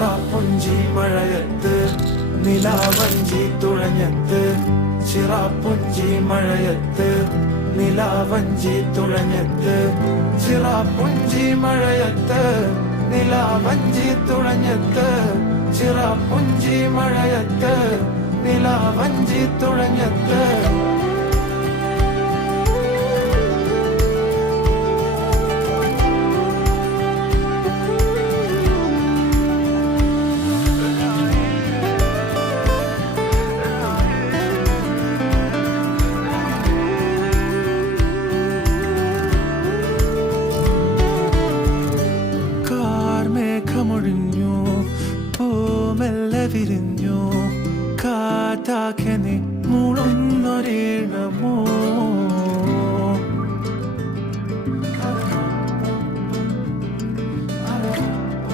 ചിറാപ്പുഞ്ചി മഴയത്ത് നിലാവഞ്ചി തുഴഞ്ഞത്ത് ചിറാപ്പുഞ്ചി മഴയത്ത് നിലാവഞ്ചി തുഴഞ്ഞത്ത് ചിറാപ്പുഞ്ചി മഴയത്ത് നിലാവഞ്ചി തുഴഞ്ഞത്ത് ചിറാപ്പുഞ്ചി മഴയത്ത് നിലാവഞ്ചി തുഴഞ്ഞത്ത് മേഘമൊഴിഞ്ഞു പൂമെല്ലെ വിരിഞ്ഞു കാറ്റാകെ നീ മൂളുന്നൊരീണമോ